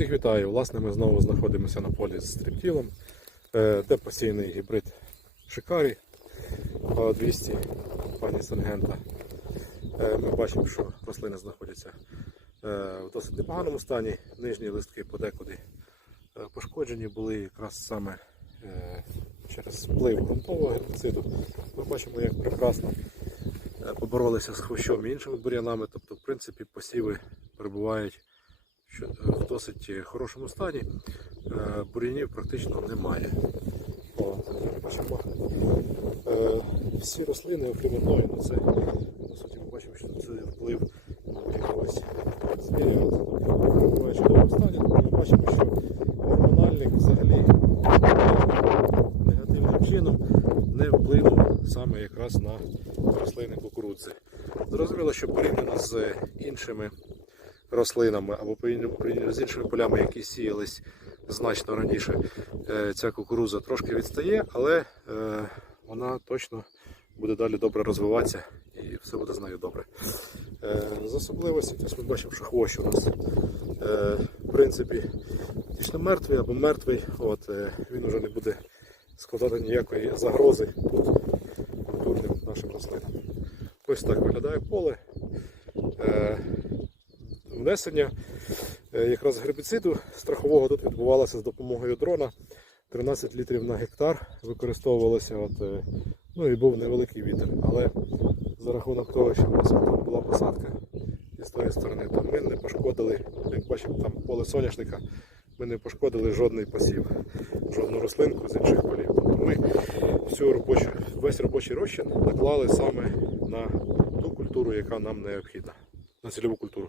Всіх вітаю! Власне, ми знову знаходимося на полі з стрімтілом, е, де посіяний гібрид Шикарі по 200 пані Сангента. Е, Ми бачимо, що рослини знаходяться е, в досить непоганому стані. Нижні листки подекуди пошкоджені були якраз саме через вплив ґрунтового гербіциду. Ми бачимо, як прекрасно поборолися з хвощом і іншими бур'янами. Тобто, в принципі, посіви перебувають що- е, в досить хорошому стані. Е, Бур'янів практично немає. Е, всі рослини, окрім одної, ну це по суті ми бачимо, що це вплив якогось звіря. Перебуває в чудовому стані. Тобто Ми бачимо, що гормональник взагалі негативним чином не вплинув саме якраз на рослини кукурудзи. Зрозуміло, що порівняно з іншими рослинами або порівняно з іншими полями, які сіялись значно раніше, е, ця кукурудза трошки відстає, але е, вона точно буде далі добре розвиватися і все буде з нею добре. Е, З особливості, тобто ми бачимо, що хвощ у нас в принципі фактично мертвий або мертвий. От, він вже не буде складати ніякої загрози культурним нашим рослинам. Ось так виглядає поле. Внесення е, якраз гербіциду страхового тут відбувалося з допомогою дрона. 13 літрів на гектар використовувалося. От, е, ну і був невеликий вітер. Але за рахунок того, що у нас там була посадка і з тої сторони, то ми не пошкодили, як бачимо, там поле соняшника, ми не пошкодили жодний посів, жодну рослинку з інших полів. Тобто ми всю робочу, весь робочий розчин наклали саме на ту культуру, яка нам необхідна, на цільову культуру.